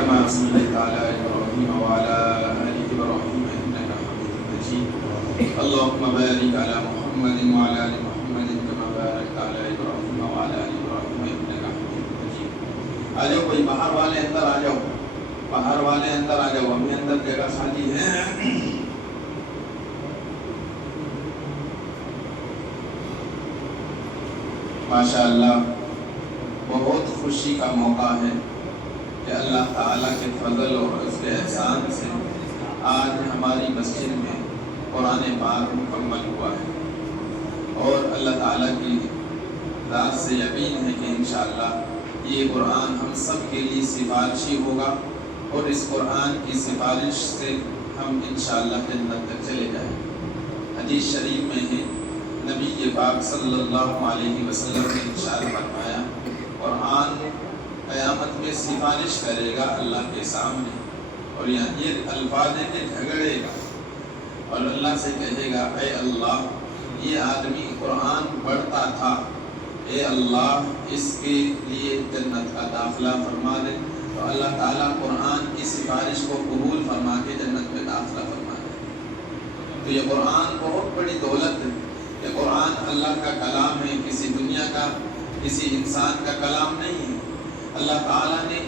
كما صليت على إبراهيم وعلى آل إبراهيم إنك حميد مجيد اللهم بارك على محمد وعلى آل محمد كما باركت على إبراهيم وعلى آل إبراهيم إنك حميد مجيد آ جاؤ کوئی باہر والے اندر آ جاؤ، باہر والے اندر آ جاؤ، ہمیں اندر جگہ خالی ہے۔ ماشاءاللہ بہت خوشی کا موقع ہے کہ اللہ تعالیٰ کے فضل اور اس کے احسان سے آج ہماری مسجد میں قرآن پاک مکمل ہوا ہے، اور اللہ تعالیٰ کی ذات سے یقین ہے کہ انشاءاللہ یہ قرآن ہم سب کے لیے سفارشی ہوگا، اور اس قرآن کی سفارش سے ہم انشاءاللہ جنت تک چلے جائیں۔ حدیث شریف میں ہے نبی پاک صلی اللہ علیہ وسلم نے ارشاد فرمایا قرآن قیامت میں سفارش کرے گا اللہ کے سامنے، اور یہاں یہ الفاظ ہے کہ جھگڑے گا اور اللہ سے کہے گا اے اللہ یہ آدمی قرآن پڑھتا تھا، اے اللہ اس کے لیے جنت کا داخلہ فرما دے، تو اللہ تعالیٰ قرآن کی سفارش کو قبول فرما کے جنت میں داخلہ فرما دے۔ تو یہ قرآن بہت بڑی دولت ہے، یہ قرآن اللہ کا کلام ہے، کسی دنیا کا کسی انسان کا کلام نہیں ہے۔ اللہ تعالیٰ نے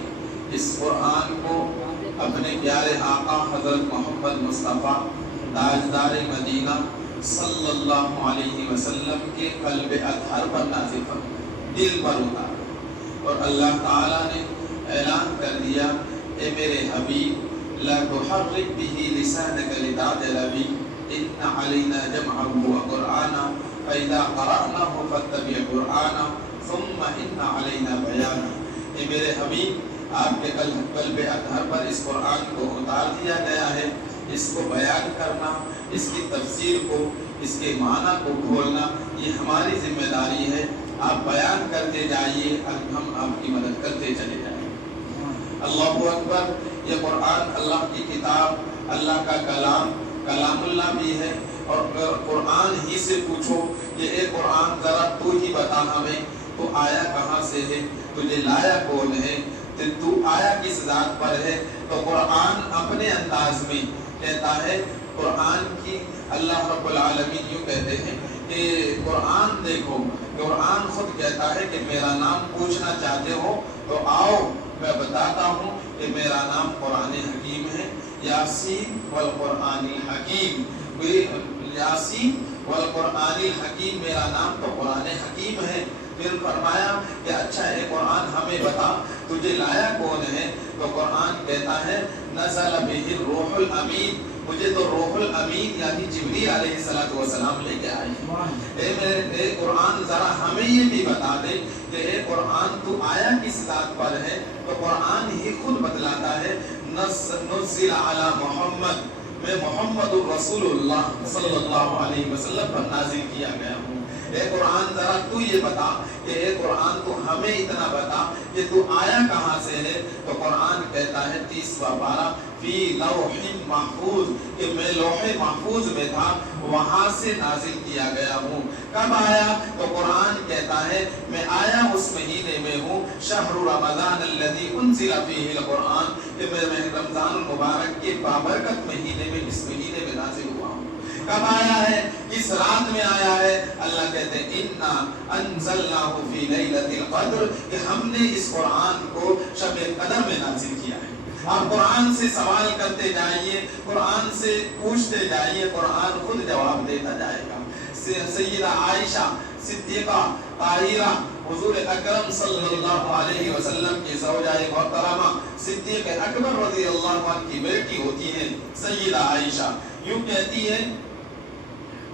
اس قرآن کو اپنے پیارے آقا حضرت محمد مصطفیٰ تاجدار مدینہ صلی اللہ علیہ وسلم کے قلب اطہر پر نازل فرمایا، دل پر اتارا، اور اللہ تعالیٰ نے اعلان کر دیا اے میرے حبیب لا تحرک به لسانک لتعجل به ان علینا جمعہ وقرآنا فإذا قرأناه فاتبع قرآنا ثم ان علینا بیانا۔ اے میرے حبیب آپ کے قلب اطہر پر اس قرآن کو اتار دیا گیا ہے، اس کو بیان کرنا، اس کی تفسیر کو، اس کے معنی کو کھولنا یہ ہماری ذمہ داری ہے۔ آپ بیان کرتے جائیے، ہم آپ کی مدد کرتے چلے جائیں۔ اللہ اکبر، یہ قرآن اللہ کی کتاب، اللہ کا کلام، کلام اللہ بھی ہے، اور قرآن ہی سے پوچھو کہ اے قرآن ذرا تو ہی بتا ہمیں تو آیا کہاں سے ہے، تجھے لایا کون ہے، تو آیا کس ذات پر ہے؟ تو قرآن اپنے انداز میں کہتا ہے، قرآن کی اللہ رب العالمین یوں کہتے ہیں کہ قرآن دیکھو، قرآن خود کہتا ہے کہ میرا نام پوچھنا چاہتے ہو تو آؤ میں بتاتا ہوں کہ میرا نام قرآن حکیم ہے، یاسین والقرآن الحکیم، یاسین والقرآن الحکیم، میرا نام تو قرآن حکیم ہے۔ پھر فرمایا کہ اچھا اے قرآن ہمیں بتا تجھے لایا کون ہے؟ تو قرآن کہتا ہے نزل بہ الروح الامین، مجھے تو روح الامین یعنی جبریل علیہ السلام لے کے آئے۔ اے قرآن ذرا ہمیں یہ بھی بتا دے کہ اے قرآن تو آیا کس ذات پر ہے؟ تو قرآن ہی خود بتلاتا ہے نزل علی محمد، میں محمد الرسول اللہ صلی اللہ علیہ وسلم پر نازل کیا گیا ہوں۔ اے قرآن ذرا تو یہ بتا کہ اے قرآن تو ہمیں اتنا بتا کہ تو آیا کہاں سے ہے؟ تو قرآن کہتا ہے 30واں پارہ فی لوح محفوظ، کہ میں لوح محفوظ میں تھا، وہاں سے نازل کیا گیا ہوں۔ کب آیا؟ تو قرآن کہتا ہے میں آیا اس مہینے میں ہوں، شہر رمضان الذی انزل فیہ القرآن، کہ میں رمضان المبارک کے بابرکت مہینے میں، اس مہینے میں نازل ہوا ہوں۔ کب آیا ہے؟ کس رات میں آیا ہے؟ اللہ کہتے ہیں اِنَّا أَنزَلْنَاهُ فِي لَيْلَةِ الْقَدْرِ، کہ ہم نے اس قرآن کو شب قدر میں نازل کیا ہے۔ آپ قرآن سے سوال کرتے جائیے، قرآن سے پوچھتے جائیے، قرآن خود جواب دیتا جائے گا۔ سیدہ عائشہ صدیقہ طاہرہ حضور اکرم صلی اللہ علیہ وسلم کی زوجہ محترمہ صدیق اکبر رضی اللہ عنہ کی بیٹی ہوتی ہیں سیدہ عائشہ، یوں کہتی ہے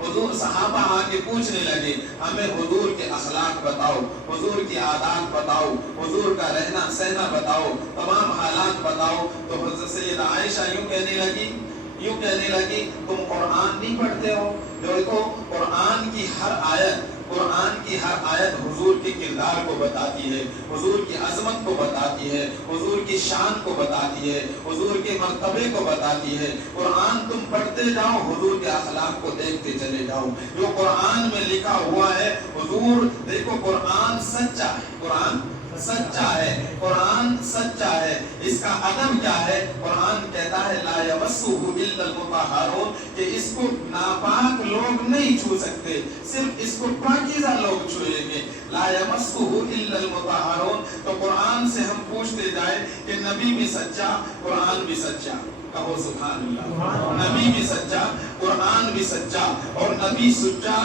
حضور صحابہ آگے پوچھنے لگے ہمیں حضور کے اخلاق بتاؤ، حضور کی عادات بتاؤ، حضور کا رہنا سہنا بتاؤ، تمام حالات بتاؤ، تو حضرت سیدہ عائشہ یوں کہنے لگی تم قرآن نہیں پڑھتے ہو؟ دیکھو قرآن کی ہر آیت حضور کے کردار کو بتاتی ہے، حضور کی عظمت کو بتاتی ہے، حضور کی شان کو بتاتی ہے، حضور کے مرتبے کو بتاتی ہے۔ قرآن تم پڑھتے جاؤ، حضور کے اخلاق کو دیکھتے چلے جاؤ، جو قرآن میں لکھا ہوا ہے حضور دیکھو، قرآن سچا ہے، قرآن سچا ہے، قرآن سچا ہے، اس اس کا ادب کیا ہے؟ قرآن کہتا ہے لا یمسہ الا المطہرون، کہ اس کو ناپاک لوگ نہیں چھو سکتے، صرف اس کو پاکیزہ لوگ چھوئیں گے. لا یمسہ الا المطہرون. تو قرآن سے ہم پوچھتے جائیں کہ نبی بھی سچا، قرآن بھی سچا. کہو سبحان اللہ. نبی بھی سچا، قرآن بھی سچا، اور نبی سچا،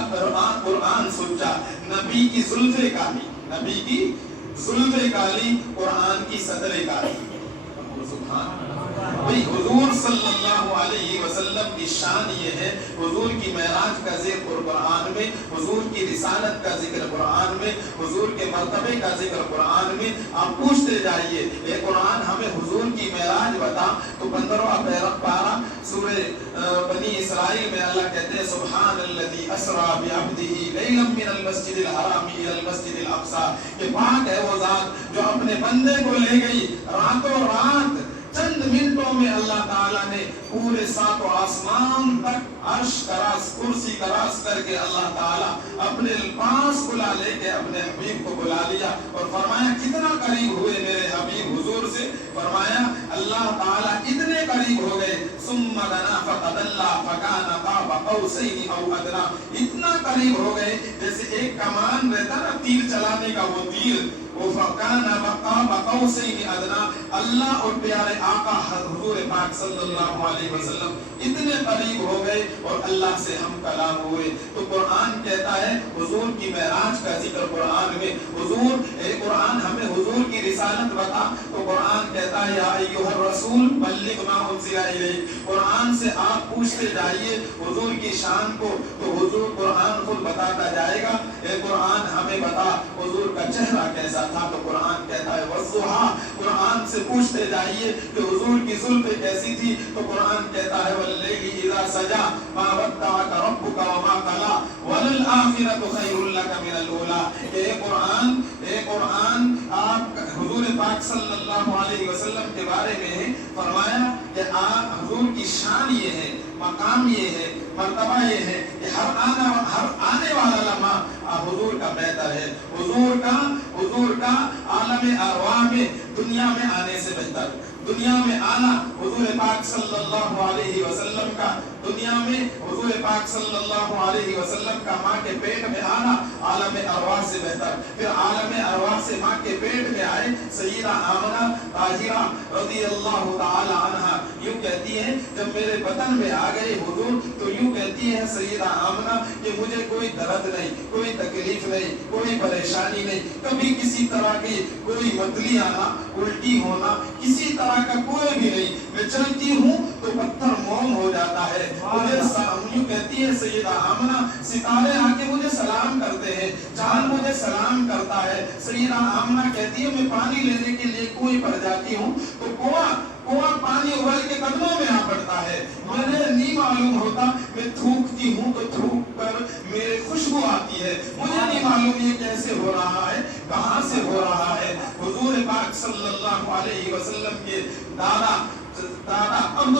قرآن سچا. نبی کی زلفیں کالی، نبی کی زلفیں کالی، قرآن کی صدریں کالی. کہو سبحان اللہ. بھئی حضور صلی اللہ علیہ وسلم کی شان یہ ہے، حضور کی معراج کا ذکر قرآن میں، حضور کی رسالت کا ذکر قرآن میں، حضور کے مرتبے کا ذکر قرآن میں. آپ پوچھتے جائیے اے قرآن ہمیں حضور کی معراج بتا، تو 15واں پارہ سورہ بنی اسرائیل میں اللہ کہتے ہیں سبحان الذی اسری بعبدہ لیلا من المسجد الحرام الی المسجد الاقصی، کہ پاک ہے وہ ذات جو اپنے بندے کو لے گئی راتوں رات، چند منٹوں میں اللہ تعالیٰ نے پورے 7 آسمان تک عرش کراس کرسی کراس کر کے اللہ تعالیٰ اپنے پاس بلا لے کے اپنے حبیب کو بلا لیا اور فرمایا کتنا قریب ہوئے میرے حبیب حضور سے؟ فرمایا اللہ تعالیٰ اتنے قریب ہو گئے ثم دنا فتدلی فکان قاب قوسین او ادنی، اتنا قریب ہو گئے جیسے ایک کمان رہتا نا تیر چلانے کا، وہ تیر وہ فکان قاب قوسین ادنی. اللہ اور پیارے آقا حضور پاک صلی اللہ علیہ وسلم اتنے قریب ہو گئے اور اللہ سے ہم کلام ہوئے. تو قرآن کہتا ہے حضور کی معراج کا ذکر قرآن میں، حضور اے قرآن ہمیں حضور کی رسالت بتا، تو قرآن کہتا ہے یا ایھا الرسول بلغ ما انزل الیک. قرآن سے آپ پوچھتے جائیے حضور کی شان کو، تو حضور قرآن خود بتاتا جائے گا. اے قرآن ہمیں بتا حضور کا چہرہ کیسا تھا، تو قرآن کہتا ہے والضحیٰ. قرآن سے پوچھتے جائیے کہ حضور کی زلفیں کیسی تھی، تو قرآن کہتا ہے واللیل اذا سجا ما ودعک ربک وما قلی وللآخرۃ خیر لک من الاولی. اے قرآن آپ حضور پاک صلی اللہ علیہ وسلم کے بارے میں فرمایا کہ آپ حضور کی شان یہ ہے، مقام یہ ہے، مرتبہ یہ ہے کہ ہر آنے والا لمحہ حضور کا بہتر ہے. حضور کا عالم ارواح میں دنیا میں آنے سے بہتر. دنیا میں آنا حضور پاک صلی اللہ علیہ وسلم کا، دنیا میں حضور پاک صلی اللہ علیہ وسلم کا ماں کے پیٹ میں آنا عالم ارواح سے بہتر. پھر عالم ارواح سے ماں کے پیٹ میں آئے سیدہ آمنہ طاہرہ رضی اللہ تعالی عنہا، یوں کہتی ہیں جب میرے بدن میں آ گئے حضور تو یوں کہتی ہے سیدہ آمنہ کہ مجھے کوئی درد نہیں، کوئی تکلیف نہیں، کوئی پریشانی نہیں، کبھی کسی طرح کی کوئی متلی آنا، الٹی ہونا، کسی طرح کا کوئی بھی نہیں. میں چلتی ہوں تو پتھر موم ہو جاتا ہے. مجھے یوں کہتی ہے سیدہ آمنہ ستارے آ کے مجھے سلام کرتے ہیں، چاند مجھے سلام کرتا ہے. سیدہ آمنہ کہتی ہے میں پانی لینے کے لیے کنویں پر جاتی ہوں تو کنواں پانی ابل کے قدموں میں آ پڑتا ہے. مجھے نہیں معلوم ہوتا، میں تھوکتی ہوں تو تھوک کر میرے خوشبو آتی ہے. مجھے نہیں معلوم یہ کیسے ہو رہا ہے، کہاں سے ہو رہا ہے. حضور پاک صلی اللہ علیہ وسلم کے دادا عبد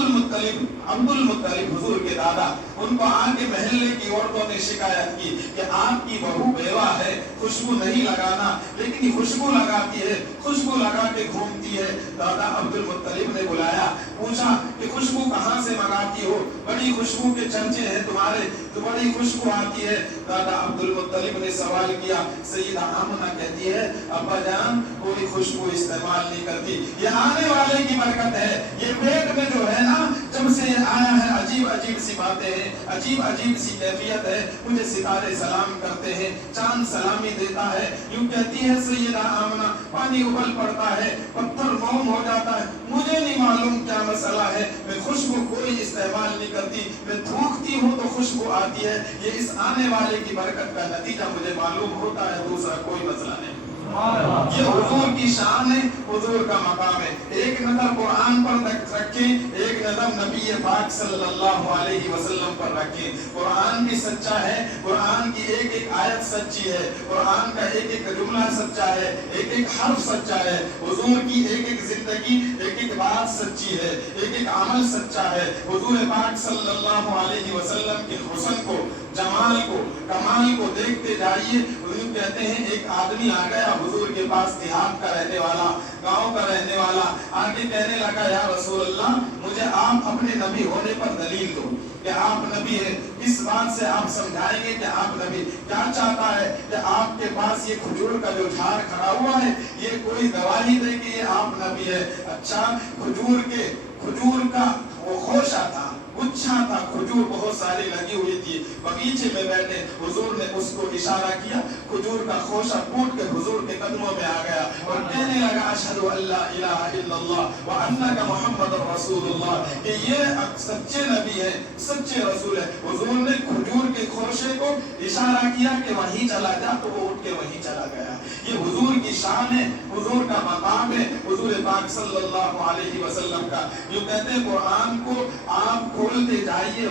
المطلب حضور کے دادا، ان کو آ کے محلے کی عورتوں نے شکایت کی کہ آپ کی بہو بیوہ ہے، خوشبو نہیں لگانا، لیکن یہ خوشبو لگاتی ہے، خوشبو لگا کے گھومتی ہے. دادا عبد المطلب نے بلایا، پوچھا کہ خوشبو کہاں سے منگاتی ہو، بڑی خوشبو کے چرچے ہیں تمہارے، تو بڑی خوشبو آتی ہے. دادا عبد المطلب نے سوال کیا. سیدہ آمنہ کہتی ہے ابا جان کوئی خوشبو استعمال نہیں کرتی، یہ آنے والے کی برکت ہے. یہ پیٹ میں جو ہے نا جب سے آیا ہے عجیب عجیب سی باتیں ہیں، عجیب عجیب سی کیفیت ہے. مجھے ستارے سلام کرتے ہیں، چاند سلامی دیتا ہے. یوں کہتی ہے سیدہ آمنہ پانی ابل پڑتا ہے، پتھر موم ہو جاتا ہے. مجھے نہیں معلوم کیا مسئلہ ہے، میں خوشبو کوئی استعمال نہیں کرتی، میں تھوکتی ہوں تو خوشبو آتی ہے. یہ اس آنے والے کی برکت کا نتیجہ مجھے معلوم ہوتا ہے، دوسرا کوئی مسئلہ نہیں. یہ حضور کی شان ہے، حضور کا مقام ہے. ایک نظر قرآن پر رکھیں، ایک نظر نبی پاک صلی اللہ علیہ وسلم پر رکھیں. قرآن بھی سچا ہے، قرآن کی ایک ایک آیت سچی ہے، قرآن کا ایک ایک جملہ سچا ہے، ایک ایک حرف سچا ہے. حضور کی ایک ایک زندگی، ایک ایک بات سچی ہے، ایک ایک عمل سچا ہے. حضور پاک صلی اللہ علیہ وسلم کے حسن کو जमाल को, कमाल को देखते जाइए। हुजूर कहते हैं एक आदमी आ गया हुजूर के पास, देहात का रहने वाला, गांव का रहने वाला, आके कहने लगा या रसूल अल्लाह, मुझे आप अपने नबी होने पर दलील दो कि आप नबी है। इस बात से आप समझाएंगे कि आप नबी। क्या चाहता है कि आपके पास ये खजूर का जो झाड़ खड़ा हुआ है ये कोई गवाही दे कि ये आप नबी है। अच्छा, खजूर का वो खोशा था, गुच्छा था, खजूर बहुत सारी लगी हुई थी, बगीचे में बैठे हुजूर ने उसको इशारा किया, खजूर का खोशा टूट के हुजूर के कदमों में आ गया और कहने लगा अशहदु अल्ला इलाहा इल्लल्लाह व अन्नका मुहम्मदुर रसूलुल्लाह, कि ये सच्चे नबी है, सच्चे रसूल है। हुजूर ने खजूर के खोशे को इशारा किया कि वहीं चला जा, तो वो उठ के वहीं चला गया। ये हुजूर की शान है, हुजूर का मकाम है, हुजूर पाक सल्लल्लाहु अलैहि वसल्लम का। यूं कहते हैं कुरान को आप खोलते जाइए,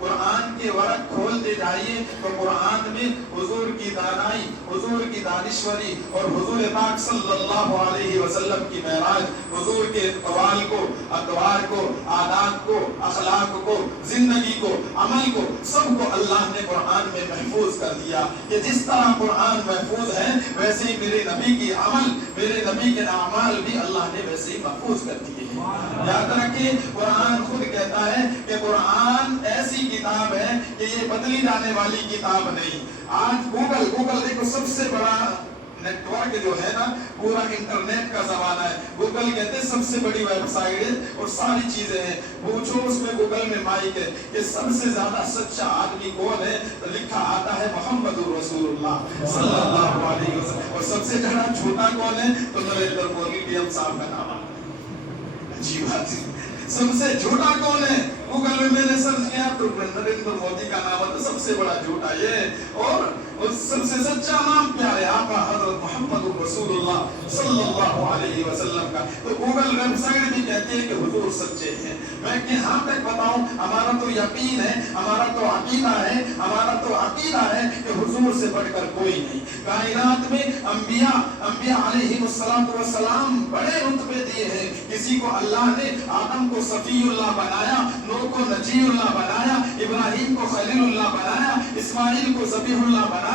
कुरान के वरक खोलते जाइए तो कुरान में हुजूर की दानाई, हुजूर की दानिश्वरी और हुजूर पाक सल्लल्लाहु अलैहि वसल्लम की मेराज, हुजूर के अक़वाल को, अक़वार को, आदात को, अखलाक को, जिंदगी को, अमल को, सबको अल्लाह ने कुरान में महफूज कर दिया। कि जिस तरह कुरान महफूज है वैसे ही मेरे नबी की अमल, मेरे नबी के अमाल भी अल्लाह ने वैसे ही महफूज कर दिए हैं। याद रखिए, कुरान खुद कहता है कि कुरान ऐसी किताब है कि ये बदली जाने वाली किताब नहीं। आज गूगल देखो, सबसे बड़ा नेटवर्क जो है ना, पूरा इंटरनेट का जमाना है। गूगल कहते हैं सबसे बड़ी वेबसाइट है और सारी चीजें हैं। पूछो उसमें गूगल में माइक है कि सबसे ज्यादा सच्चा आदमी कौन है, तो लिखा आता है मोहम्मदुर रसूलुल्लाह सल्लल्लाहु अलैहि वसल्लम। और सबसे ज्यादा झूठा कौन है, तो नरेंद्र मोदी पीएम साहब का नाम है। अच्छी बात है। सबसे झूठा कौन है, गूगल में मैंने सर्च किया तो नरेंद्र मोदी का नाम है, तो सबसे बड़ा झूठा ये। और सबसे सच्चा नाम प्यारे आका हजरत मोहम्मद रसूलुल्लाह सल्लल्लाहु अलैहि वसल्लम का। तो गूगल वेबसाइट भी कहती है कि हुजूर सच्चे हैं। मैं यहाँ तक बताऊं, हमारा तो यकीन है, हमारा तो अकीदा है, हमारा तो अकीदा है कि हुजूर से बढ़कर कोई नहीं। कायनात में अंबिया अलैहिमुस्सलातु वस्सलाम बड़े रुतबे दिए हैं। किसी को अल्लाह ने आदम को सफीउल्लाह बनाया, नूह को नजीउल्लाह बनाया, इब्राहिम को खलीलुल्लाह बनाया, इस्माइल को ज़बीहुल्लाह बनाया,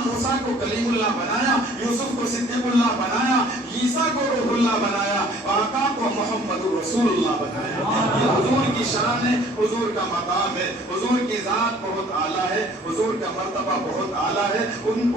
मूसा को कलीमुल्लाह बनाया, यूसुफ को सिद्दीकुल्लाह बनाया, ईसा को रूहुल्लाह बनाया, आका को मोहम्मदुर रसूलुल्लाह बनाया। ये हुजूर की शान है, हुजूर का मकाम है, हुजूर की जात बहुत आला है, हुजूर का मर्तबा बहुत आला है।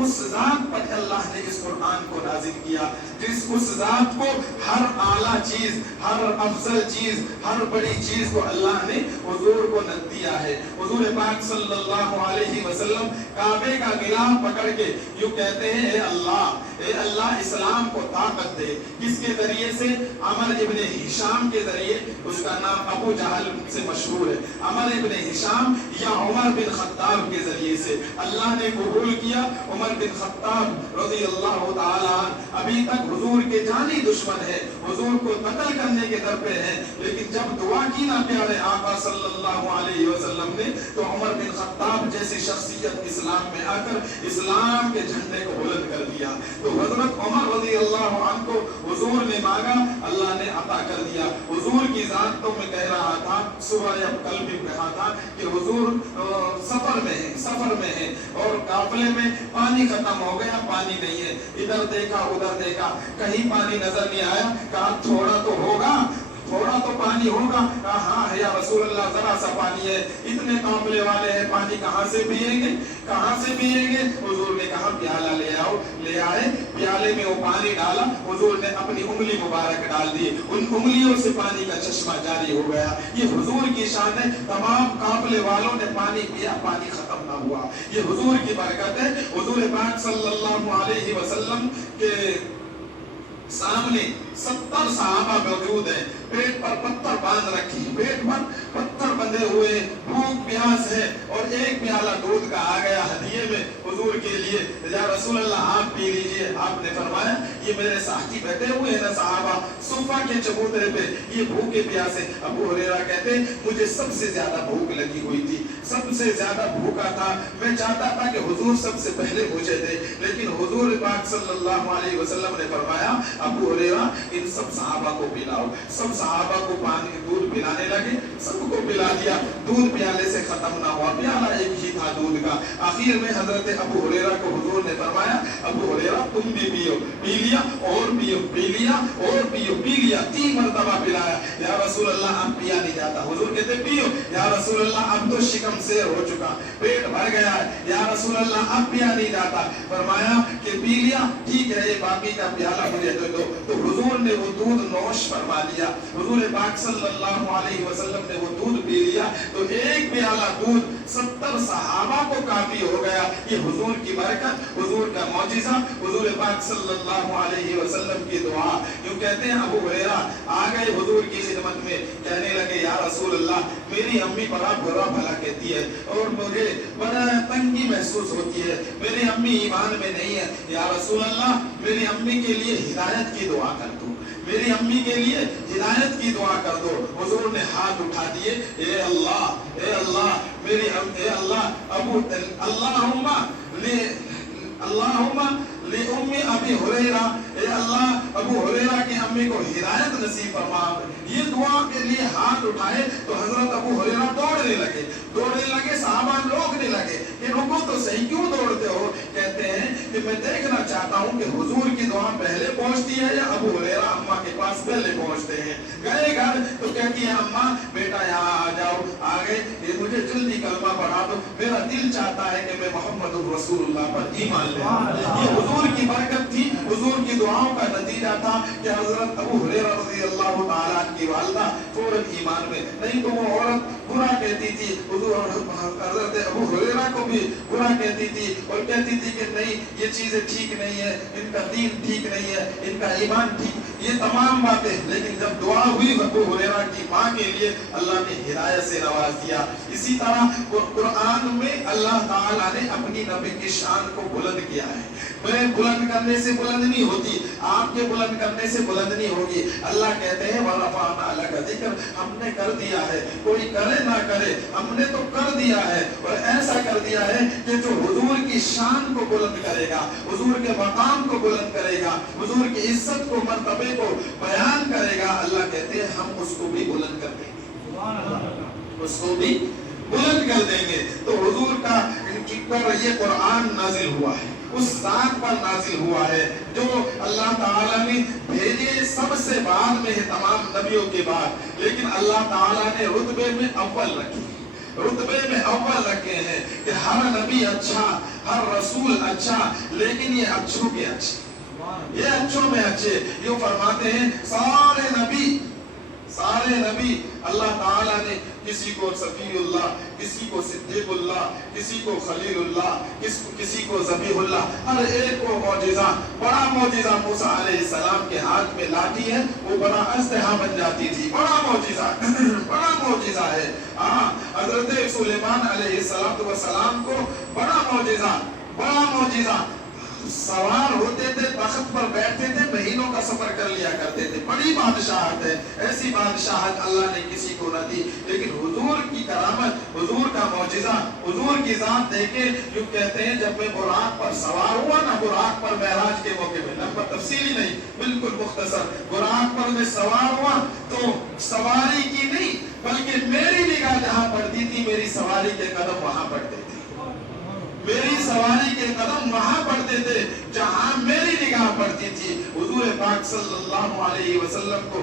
उस जात पर अल्लाह ने इस कुरान को नाज़िल किया, जिस उस जात को हर आला चीज, हर अफजल चीज, हर बड़ी चीज को अल्लाह ने हुजूर को न दिया है। हुजूर पाक सल्लल्लाहु अलैहि वसल्लम काबे का गिलाफ पकड़ के यूं कहते हैं, ए अल्लाह इस्लाम को ताकत दे। किसके जरिए से? अमर इब्ने हिशाम के जरिए। उसका नाम अबू जहल से मशहूर है। अमर इब्ने हिशाम या उमर बिन खत्ताब के जरिए से अल्लाह ने कबूल किया। उमर बिन खत्ताब रज़ियल्लाहु ताला अभी तक हुजूर के जानी दुश्मन है, हुजूर को कत्ल करने के दर पे है, लेकिन जब दुआ की ना प्यारे आका सल्लल्लाहु अलैहि वसल्लम ने, तो उमर बिन खत्ताब जैसी शख्सियत इस्लाम में आकर इस्लाम के झंडे को बुलंद कर दिया। तो हजरत उमर रज़ियल्लाहु अन्हु को हुजूर ने मांगा, अल्लाह ने अता कर दिया। हुजूर की जात तो मैं कह रहा था, सुबह अब कल भी कहा था कि हुजूर सफर में है और काफिले में पानी खत्म हो गया, पानी नहीं है। इधर देखा उधर देखा, कहीं पानी नजर नहीं आया। कहा थोड़ा तो होगा, थोड़ा तो पानी होगा। कहा हाँ है या रसूल अल्लाह, जरा सा पानी है, इतने काफिले वाले हैं, पानी कहाँ से पिएंगे, कहाँ से पिएंगे? हुजूर ने कहा प्याला ले आओ। ले आए, प्याले में वो पानी डाला, हुजूर ने अपनी उंगली मुबारक डाल दी, उन उंगलियों से पानी का चश्मा जारी हो गया। ये हुजूर की शान है। तमाम काफिले वालों ने पानी पिया, पानी खत्म ना हुआ। ये हुजूर की बरकत है। हुजूर पाक सल्लल्लाहु अलैहि वसल्लम के सामने 70 सहाबा मौजूद है, पेट पर पत्थर बांध रखी, पेट पर पत्थर बंधे हुए, भूख प्यास है, और एक प्याला दूध का आ गया हदिये में हुजूर के लिए। या रसूल अल्लाह आप पी लीजिए। आपने फरमाया ये मेरे साथी बैठे हुए हैं ना सहाबा सोफा के चबूतरे पे, ये भूखे प्यासे। अबू हुरैरा कहते मुझे सबसे ज्यादा भूख लगी हुई थी, सबसे ज्यादा भूखा था, मैं चाहता था कि हुजूर सबसे पहले मुझे दे, लेकिन हुजूर पाक सल्लल्लाहु अलैहि वसल्लम ने फरमाया अबू हुरैरा इन सब सहाबा को पिलाओ। सब सहाबा को पानी दूध पिलाने लगे, सबको पिला पिला दिया, दूध प्याले से खत्म ना हुआ, प्याला एक ही था दूध का। आखिर में हजरत अबू हुरैरा को हुजूर ने फरमाया, अबू हुरैरा तुम भी पियो। पी लिया और पियो, पी लिया और पियो, पी लिया, 3 मरतबा पिलाया। या रसूल अल्लाह अब पिया नहीं जाता। हुजूर कहते पियो। या रसूल अल्लाह अब तो शिकम शेर हो चुका, पेट भर गया है। या रसूल अल्लाह अब पिया नहीं जाता। फरमाया कि पी लिया, ठीक है, ये बाकी का प्याला मुझे दे दो। तो हुजूर ने वो दूध नोश फरमा लिया। हुजूर पाक सल्लल्लाहु अलैहि वसल्लम ने वो दूध पी लिया तो एक प्याला दूध 70 सहाबा को काफी हो गया। ये हुजूर की बरकत, हुजूर का मौजिज़ा, हुजूर पाक सल्लल्लाहु अलैहि वसल्लम की दुआ। यूं कहते हैं अबू हुरैरा आ गए हुजूर की खिदमत में, कहने लगे या रसूल अल्लाह, मेरी अम्मी बड़ा बुरा भला कहती है और मुझे बड़ा तंगी महसूस होती है, मेरी अम्मी ईमान में नहीं है। या रसूल अल्लाह, मेरी अम्मी के लिए हिदायत की दुआ कर दो, मेरी अम्मी के लिए हिदायत की दुआ कर दो। हुजूर ने हाथ उठा दिए, ए अल्लाह, ए अल्लाह, मेरी ए अल्लाह अबू अल्लाहुम्मा ले उम्मी अबी हुरैरा, ए अल्लाह अबू हुरैरा की अम्मी को हिदायत नसीब फरमा। ये दुआ के लिए हाथ उठाए तो हजरत अबू हुरैरा दौड़ने लगे, सहाबा रोकने लगे कि रुको तो सही, क्यों दौड़ते हो? कहते हैं कि मैं देखना चाहता हूं कि हुजूर की दुआ पहले पहुंचती है या अबू हुरैरा अम्मा के पास पहले पहुंचते हैं। गए घर तो कहती है अम्मा बेटा यहाँ आ जाओ, आ गए, ये मुझे जल्दी कलमा पढ़ा दो, मेरा दिल चाहता है कि मैं मोहम्मद रसूलुल्लाह पर ईमान ले आऊं। ये हुजूर की बरकत थी, हुजूर की दुआओं का नतीजा था कि हजरत अबू हुरैरा रज़ियल्लाहु ताला की वालिदा फौरन ईमान में। नहीं तो वो औरत बुरा कहती थी, हजरत अबू हुरैरा को भी बुरा कहती थी और कहती थी कि नहीं ये चीजें ठीक नहीं है, इनका दीन ठीक नहीं है, इनका ईमान ठीक, ये तमाम बातें। लेकिन जब दुआ हुई अबू हुरैरा की माँ के लिए, अल्लाह ने हिदायत से नवाज दिया। इसी तरह कुरान में अल्लाह ताला ने अपनी नबी की शान को बुलंद किया है। मैं बुलंद करने से बुलंद नहीं होती, आपके बुलंद करने से बुलंद नहीं होगी। अल्लाह कहते हैं वरफ़अना लका ज़िक्र, हमने कर दिया है, कोई करे ना करे, हमने तो कर दिया है। और ऐसा कर दिया है कि जो हुजूर की शान को बुलंद करेगा, हुजूर के मकाम को बुलंद करेगा, हुजूर की इज्जत को, मर्तबे को बयान करेगा, अल्लाह कहते हैं हम उसको भी बुलंद कर देंगे, उसको भी बुलंद कर देंगे। तो हुजूर का पर ये कुरान नाजिल हुआ है, उस जात पर नाजिल हुआ है जो अल्लाह ताला ने भेजे सबसे बाद में है, तमाम नबियों के बाद। लेकिन अल्लाह ताला ने रुतबे में अव्वल रखी, रुतबे में अव्वल रखे हैं कि हर नबी अच्छा, हर रसूल अच्छा, लेकिन ये अच्छों के अच्छे, ये अच्छों में अच्छे। यूं फरमाते हैं सारे नबी अल्लाह ताला ने किसी को सफीउल्लाह, किसी को सिद्दीकुल्लाह, किसी को खलीलुल्लाह, किसी को ज़बीहुल्लाह, हर एक को मौजिज़ा, बड़ा मौजिज़ा मूसा अलैहिस्सलाम के हाथ में लाठी है, वो बड़ा अस्तहा बन जाती थी, बड़ा मौजिज़ा बड़ा मौजिज़ा है। हज़रत सुलेमान अलैहिस्सलाम को बड़ा मौजिज़ा, सवार होते थे, तख्त पर बैठते थे, महीनों का सफर कर लिया करते थे, बड़ी बादशाहत है। ऐसी बादशाहत अल्लाह ने किसी को न दी। लेकिन हुजूर की करामत, हुजूर का मौजिज़ा, हुजूर की जात देखे, यूं कहते हैं जब मैं बुराक पर सवार हुआ ना, बुराक पर मेराज के मौके में, लंबा तफसीली नहीं, बिल्कुल मुख्तसर, बुराक पर मैं सवार हुआ तो सवारी की नहीं बल्कि मेरी निगाह जहां पड़ती थी, मेरी सवारी के कदम वहां पड़ते थे, मेरी सवारी के कदम वहां पड़ते थे जहां मेरी निगाह पड़ती थी। हुजूर पाक सल्लल्लाहु अलैहि वसल्लम को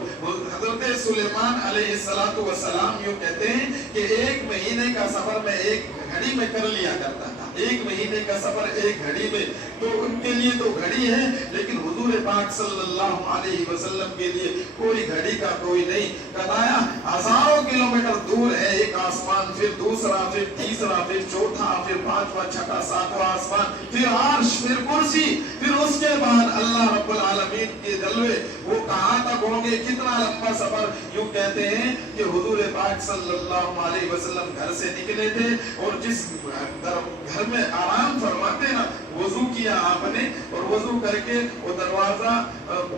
हजरत सुलेमान अलैहिस्सलातु वस्सलाम यूं कहते हैं कि 1 महीने का सफर में 1 घड़ी में कर लिया करता था, 1 महीने का सफर 1 घड़ी में। तो उनके लिए तो घड़ी है, लेकिन हुजूर पाक सल्लल्लाहु अलैहि वसल्लम के लिए कोई घड़ी का कोई नहीं। बताया हजारों किलोमीटर दूर है एक आसमान, फिर दूसरा, फिर तीसरा, फिर चौथा, फिर 5वां, 6वां, 7वां आसमान, फिर अर्श, फिर कुर्सी, फिर उसके बाद अल्लाह रब्बुल आलमीन के जलवे, वो कहां तक होंगे, कितना लंबा सफर। यूं कहते हैं कि हुजूर पाक सल्लल्लाहु अलैहि वसल्लम घर से निकले थे और जिस घर में आराम फरमाते ना, वजू किया आपने और वजू करके वो दरवाजा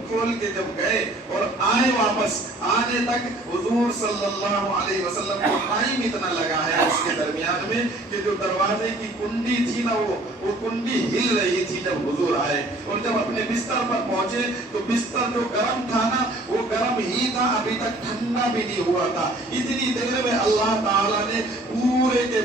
खोल के जब गए और आए, वापस आने तक हुजूर सल्लल्लाहु अलैहि वसल्लम को टाइम इतना लगा है उसके दरमियान में कि जो दरवाजे की कुंडी थी ना, वो कुंडी हिल रही थी जब हुजूर आए। और जब अपने बिस्तर पर पहुंचे तो बिस्तर जो गर्म था ना, وہ گرم ہی تھا، ابھی تک ٹھنڈا بھی نہیں ہوا تھا. اتنی دیر میں اللہ تعالیٰ نے پورے کے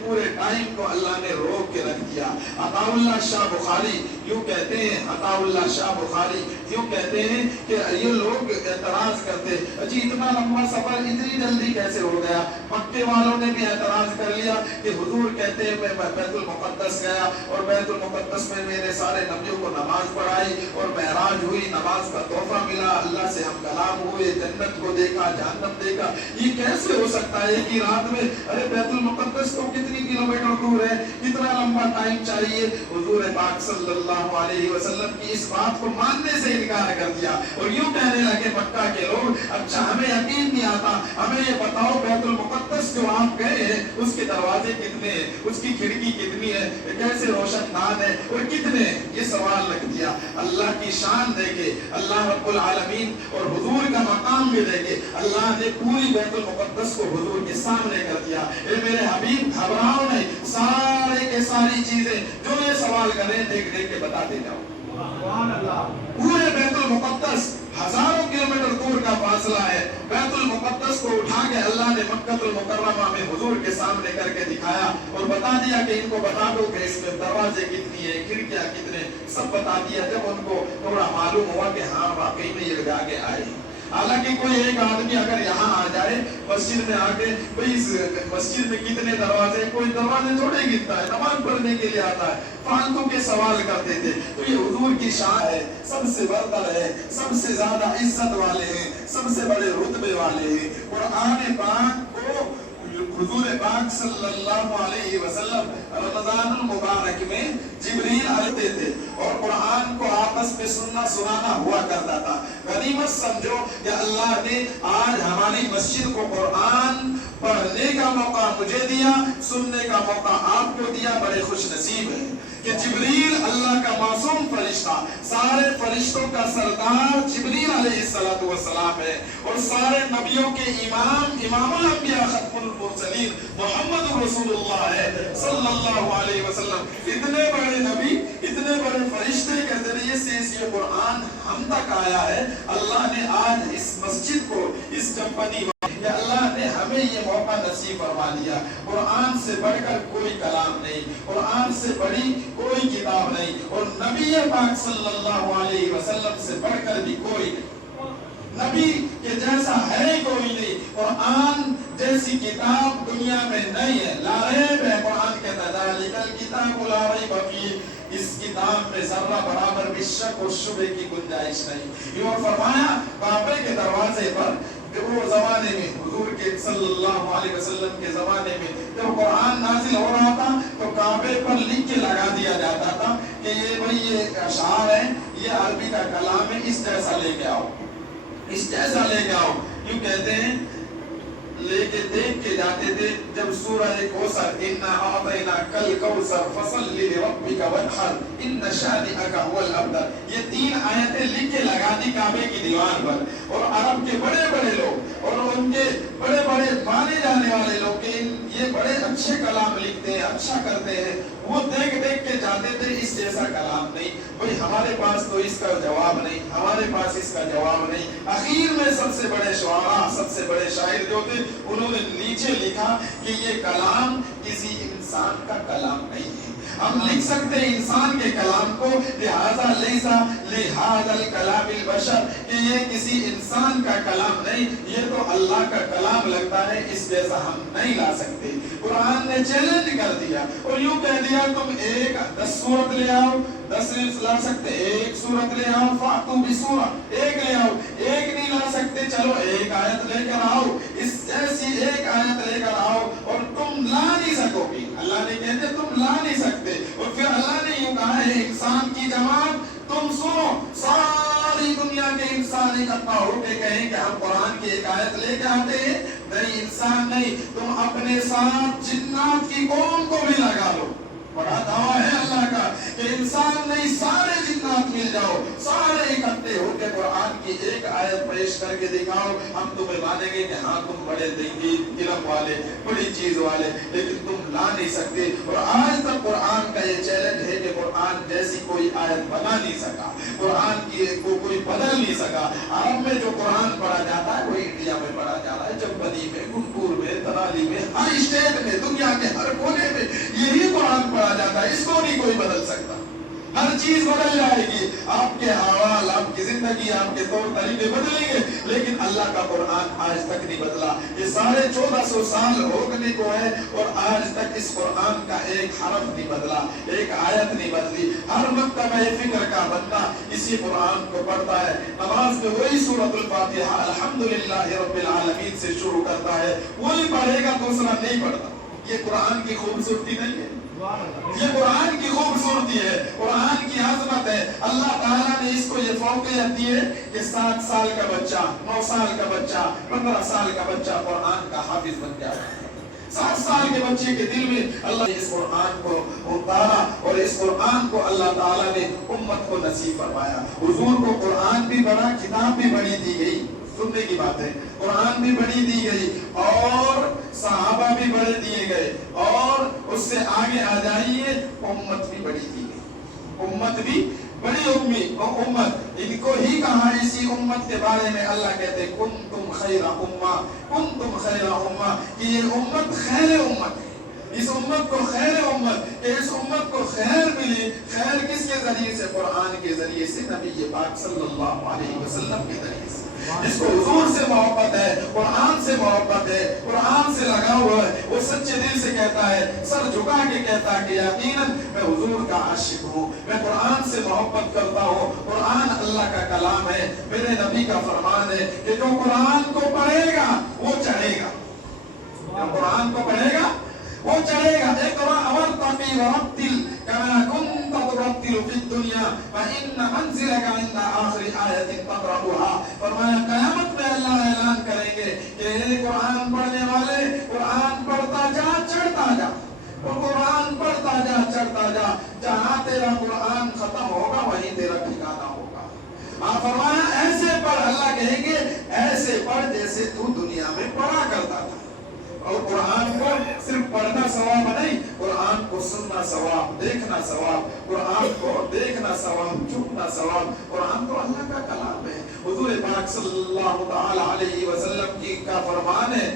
پورے ٹائم کو اللہ نے روک کے رکھ دیا. عطا اللہ شاہ بخاری یوں کہتے ہیں، عطا اللہ شاہ بخاری یوں کہتے ہیں کہ یہ لوگ اعتراض کرتے جی اتنا لمبا سفر اتنی جلدی کیسے ہو گیا. مکے والوں نے بھی اعتراض کر لیا کہ حضور کہتے ہیں میں بیت المقدس گیا اور بیت المقدس میں میرے سارے نبیوں کو نماز پڑھائی اور معراج ہوئی، نماز کا تحفہ ملا، اللہ سے ہم کلام ہوئے، جنت کو دیکھا، جہنم دیکھا. یہ کیسے ہو سکتا ہے کہ رات میں ارے بیت المقدس تو کتنی کلومیٹر دور ہے، کتنا لمبا ٹائم چاہیے. حضور پاک صلی اللہ علیہ وسلم کی اس بات کو ماننے سے انکار کر دیا اور یوں کہنے لگے مکہ کے لوگ اچھا ہمیں یقین نہیں آتا، ہمیں یہ بتاؤ بیت المقدس جو آپ گئے ہیں اس کے دروازے کتنے ہیں، اس کی کھڑکی کتنی ہے، کیسے روشن دان ہے اور کتنے ہیں. یہ سوال رکھ دیا. اللہ کی شان دیکھے، اللہ رب العالمین اور حضور کا مقام بھی دیکھے، اللہ نے پوری بیت المقدس کو حضور کے سامنے کر دیا. اے میرے حبیب گھبراؤ نہیں، سارے کے ساری چیزیں جو یہ سوال کریں دیکھ دیکھ کے بتاتے جاؤ. پورے بیت المقدس ہزاروں کلومیٹر دور کا فاصلہ ہے. بیت المقدس کو اٹھا کے اللہ نے مکہ المکرمہ میں حضور کے سامنے کر کے دکھایا اور بتا دیا کہ ان کو بتا دو کہ اس میں دروازے کتنی ہے، کھڑکیاں کتنے، سب بتا دیا. جب ان کو تھوڑا معلوم ہوا کہ ہاں واقعی میں یہ آگے آئے. حالانکہ کوئی ایک آدمی اگر یہاں آ جائے مسجد میں آ کے بھئی اس مسجد میں کتنے دروازے، کوئی دروازے تھوڑے گنتا ہے، نماز پڑھنے کے لیے آتا ہے، فالتو کے سوال کرتے تھے. تو یہ حضور کی شان ہے، سب سے برتر ہے، سب سے زیادہ عزت والے ہیں، سب سے بڑے رتبے والے ہیں. قرآن پاک کو حضور پاک صلی اللہ علیہ وسلم رمضان المبارک میں جبریل آتے تھے اور قرآن کو آپس میں سنانا ہوا کرتا تھا. غنیمت سمجھو کہ اللہ نے آج ہماری مسجد کو قرآن پڑھنے کا موقع مجھے دیا، سننے کا موقع آپ کو دیا. بڑے خوش نصیب ہیں کہ جبریل اللہ کا معصوم فرشتہ، سارے فرشتوں کا سردار جبریل علیہ السلام ہے اور سارے نبیوں کے امام الانبیاء ختم المرسلین محمد رسول اللہ ہے صلی اللہ علیہ وسلم. اتنے بڑے نبی، اتنے بڑے فرشتے کے ذریعے سے یہ قرآن ہم تک آیا ہے. اللہ نے آج اس مسجد کو، اس کمپنی کہ اللہ نے ہمیں یہ موقع نصیب فرما دیا. قرآن سے بڑھ کر کوئی کلام نہیں، قرآن سے بڑی کوئی کتاب نہیں اور نبی پاک صلی اللہ علیہ وسلم سے بڑھ کر بھی کوئی نبی کے جیسا ہے کوئی نہیں. قرآن جیسی کتاب دنیا میں نہیں ہے. لا ریب ہے قرآن کے ذالک الکتاب لا ریب فیہ، اس کتاب میں ذرہ برابر بھی شک و شبہ کی گنجائش نہیں. یہ فرمایا کعبے کے دروازے پر وہ زمانے میں حضور کے صلی اللہ علیہ وسلم کے زمانے میں جب قرآن نازل ہو رہا تھا تو کعبے پر لکھ کے لگا دیا جاتا تھا کہ یہ بھئی یہ اشعار ہے، یہ عربی کا کلام ہے، اس جیسا لے کے آؤ، اس جیسا لے کے آؤ. یوں کہتے ہیں لے کے دیکھ کے جاتے تھے. جب سورہ کوثر انا اعطیناک الکوثر فصلی لربک وانحر ان شانئک هو الابتر، یہ 3 آیتیں لکھ کے لگا دی کعبے کی دیوار پر. اور عرب کے بڑے بڑے لوگ اور ان کے بڑے بڑے مانے جانے والے لوگ کہ یہ بڑے اچھے کلام لکھتے ہیں، اچھا کرتے ہیں، وہ دیکھ دیکھ کے جاتے تھے اس جیسا کلام نہیں. بھئی ہمارے پاس تو اس کا جواب نہیں، ہمارے پاس اس کا جواب نہیں. آخر میں سب سے بڑے شعراء، سب سے بڑے شاعر جو تھے انہوں نے نیچے لکھا کہ یہ کلام کسی انسان کا کلام نہیں ہے. ہم لکھ سکتے ہیں انسان کے کلام کو، لہذا لیسا لہذا الکلام البشر، کہ یہ کسی انسان کا کلام نہیں، یہ تو اللہ کا کلام لگتا ہے، اس جیسا ہم نہیں لا سکتے. قرآن نے چیلنج کر دیا اور یوں کہہ دیا تم 10 سورت لے آؤ، 10 نہیں لا سکتے، 1 سورت لے آؤ، فاتو بسورہ، 1 لے آؤ، 1 نہیں لا سکتے، چلو 1 آیت لے کر آؤ، اس جیسی 1 آیت لے کر آؤ اور تم لا نہیں سکو گی. اللہ نے کہتے تم لا نہیں سکتے. اور پھر اللہ نے یوں کہا ہے انسان کی جماعت تم سنو، ساری دنیا کے انسان اکٹھا ہو کے کہیں کہ ہم قرآن کی 1 آیت لے کے آتے ہیں. نہیں، انسان نہیں، تم اپنے ساتھ جنات کی قوم کو بھی لگا لو. बड़ा दावा है अल्लाह का कि इंसान नहीं सारे जिन्नात मिल जाओ, सारे इकट्ठे होकर कुरान की एक आयत पेश करके दिखाओ, हम तुम्हें मानेंगे कि हाँ तुम बड़े इल्म वाले, बड़ी चीज वाले, लेकिन तुम ला नहीं सकते। और आज तक कुरान का ये चैलेंज है कि कुरान जैसी कोई आयत बना नहीं सका, कुरान की को कोई बदल नहीं सका। अरब में जो कुरान पढ़ा जाता है वही इंडिया में पढ़ा जा रहा है, चंबनी में, गुंटूर में, तराली में, हर स्टेट में, दुनिया के हर कोने में यही कुरान पढ़ा जाता है। इसको नहीं कोई बदल सकता। हर चीज बदल जाएगी, आपके अहवाल, आपकी जिंदगी, आपके तौर तरीके बदलेंगे, लेकिन अल्लाह का कुरान आज तक नहीं बदला। ये 1450 साल होने को है और आज तक इस कुरान का एक हरफ नहीं बदला, एक आयत नहीं बदली। हर मक्तबा फिक्र का बंदा इसी कुरान को पढ़ता है। नमाज में वही सूरतुल फातिहा अल्हम्दुलिल्लाहि रब्बिल आलमीन से शुरू करता है, वही पढ़ेगा, दूसरा नहीं पढ़ता। ये कुरान की खूबसूरती नहीं है, ये कुरान की खूबसूरती है, कुरान की आज़मत है। अल्लाह ताला ने इसको ये फौकियत दी है कि 7 साल का बच्चा, 9 साल का बच्चा, 15 साल का बच्चा कुरान का हाफिज बन जाता है। 7 साल के बच्चे के दिल में अल्लाह ने इस कुरान को उतारा और इस कुरान को अल्लाह ताला ने उम्मत को नसीब फरमाया। हुजूर को कुरान भी बड़ा, किताब भी बड़ी दी गई, सुनने की बात है, कुरान भी बड़ी दी गई और सहाबा भी बड़े दिए गए, और उससे आगे आ जाइए उम्मत भी बड़ी दी गई, उम्मत भी बड़ी उम्मत। इनको ही कहा इसी उम्मत के बारे में अल्लाह कहते कुंतुम खैरा उम्मा, कुंतुम खैरा उम्मा, कि ये उम्मत खैर उम्मत है। इस उम्मत को खैर उम्मत, इस उम्मत को खैर मिली। खैर किसके जरिए से? कुरान के जरिए से, नबी पाक सल्लल्लाहु अलैहि वसल्लम के जरिए से। जिसको हुजूर से मोहब्बत है, कुरान से मोहब्बत है, कुरान से लगा हुआ है, वो सच्चे दिल से कहता है, सर झुका के कहता है कि यकीनन मैं हुजूर का आशिक हूँ, मैं कुरान से मोहब्बत करता हूँ। कुरान अल्लाह का कलाम है, मेरे नबी का फरमान है कि जो कुरान को पढ़ेगा वो चढ़ेगा, जो कुरान को पढ़ेगा वो चढ़ेगा। इक़रा वर्तक़ी वरत्तिल कमा कुन्ता तुरत्तिलु फिद दुनिया व इन्न मंज़िलका इंदा आखिरी आयतिन तक़रअुहा। फरमाया क़यामत में अल्लाह ऐलान करेंगे कि कुरान पढ़ने वाले, कुरान पढ़ता जा, चढ़ता जा, कुरान पढ़ता जा, चढ़ता जा, जहाँ तेरा कुरान खत्म होगा वहीं तेरा ठिकाना होगा। आप फरमाया ऐसे पढ़, अल्लाह कहेंगे ऐसे पढ़ जैसे तू दुनिया में पढ़ा करता था। और कुरान को सिर्फ पढ़ना सवाब नहीं, कुरान को सुनना सवाब, देखना सवाब, कुरान को देखना सवाब, चुपना सवाब। कुरान तो अल्लाह का कलाम है। हुजूर पाक सल्लल्लाहु तआला अलैहि वसल्लम की का फरमान है,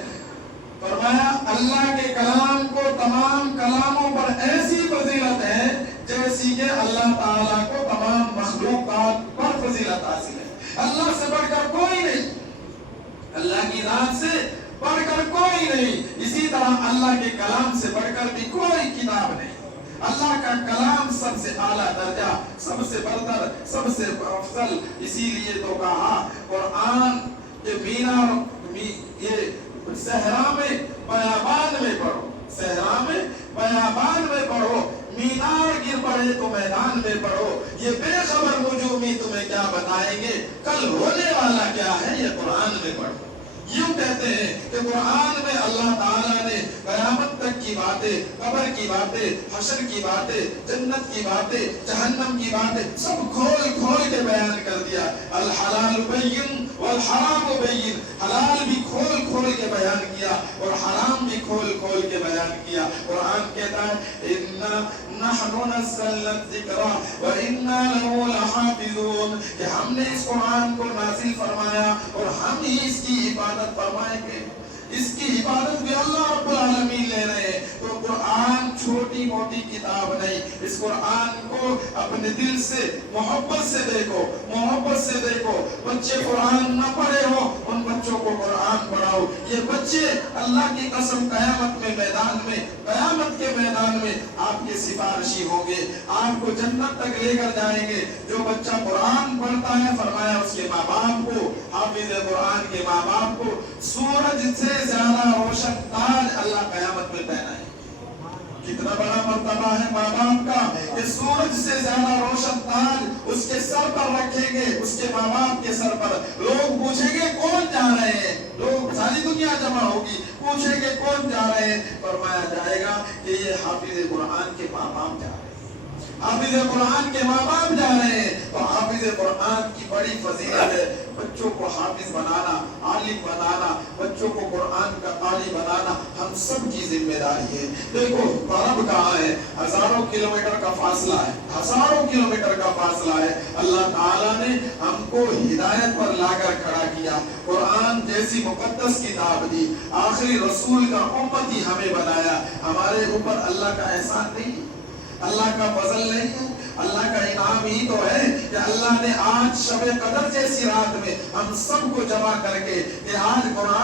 फरमाया अल्लाह के कलाम को तमाम कलामों पर ऐसी फजीलत है जैसी कि अल्लाह ताला को तमाम मखलूकात पर फजीलत हासिल है। अल्लाह से बढ़कर कोई नहीं, अल्लाह की जात से बढ़कर कोई नहीं, इसी तरह अल्लाह के कलाम से बढ़कर भी कोई किताब नहीं। अल्लाह का कलाम सबसे आला दर्जा, सबसे बरतर, सबसे अफजल। इसीलिए तो कहा कुरान के मीनार ये सहरा में बयाबान में पढ़ो, सहरा में बयाबान में पढ़ो, मीनार गिर पड़े तो मैदान में पढ़ो। ये बेखबर मुजूमी तुम्हें क्या बताएंगे, कल होने वाला क्या है, ये कुरान में पढ़ो। यूं कहते हैं कि कुरान में अल्लाह ताला ने क़यामत तक की बातें, कब्र की बातें, हशर की बातें, जन्नत की बातें, जहन्नम की बातें सब खोल खोल के बयान कर दिया। अल हलाल बय्यिन वल हराम बय्यिन, हलाल भी खोल खोल के बयान किया और हराम भी खोल खोल के बयान किया। कुरान कहता है इन्ना नहनु नज़्ज़लना ज़िक्रा व इन्ना लहु लहाफ़िज़ून, कि हमने इस कुरान को नाज़िल फरमाया और हम ही इसकी इबादत फरमाएंगे। इसकी इबादत भी अल्लाह रब्बुल आलमीन ले रहे हैं। तो कुरान छोटी मोटी किताब नहीं, इस कुरान को अपने दिल से मोहब्बत से देखो, मोहब्बत से देखो। बच्चे कुरान न पढ़े हो, उन बच्चों को कुरान पढ़ाओ। ये बच्चे अल्लाह की कसम क़यामत में मैदान में, क़यामत के मैदान में आपके सिफारिशी होंगे, आपको जन्नत तक लेकर जाएंगे। जो बच्चा कुरान पढ़ता है, फरमाया उसके माँ बाप को, हाफिज कुरान के माँ बाप को सूरज से ज्यादा रोशन ताज अल्लाह क़यामत में पहनाए। कितना बड़ा मर्तबा है माँ बाप का, कि सूरज से ज्यादा रोशन ताज उसके सर पर रखेंगे, उसके माँ बाप के सर पर। लोग पूछेंगे कौन जा रहे हैं, लोग सारी दुनिया दुनिया जमा होगी, पूछेंगे कौन जा रहे हैं, फरमाया जाएगा कि ये हाफिज कुरान के माँ बाप जा रहे हैं, हाफिज कुरान के माँ बाप जा रहे हैं। तो हाफिज कुरान की बड़ी फजीलत है, बच्चों को हाफिज बनाना, आलिम बनाना, बच्चों को कुरान का कारी बनाना हम सब की जिम्मेदारी है। देखो अरब कहाँ है, हजारों किलोमीटर का फासला है, हजारों किलोमीटर का फासला है। अल्लाह ताला ने हमको हिदायत पर लाकर खड़ा किया, कुरान जैसी मुकद्दस किताब दी, आखिरी रसूल का उम्मती हमें बनाया। हमारे ऊपर अल्लाह का एहसान नहीं, अल्लाह का फजल नहीं है, अल्लाह का इनाम ही तो है कि अल्लाह ने आज शब कदर जैसी रात में हम सबको जमा करके कि आज कुरान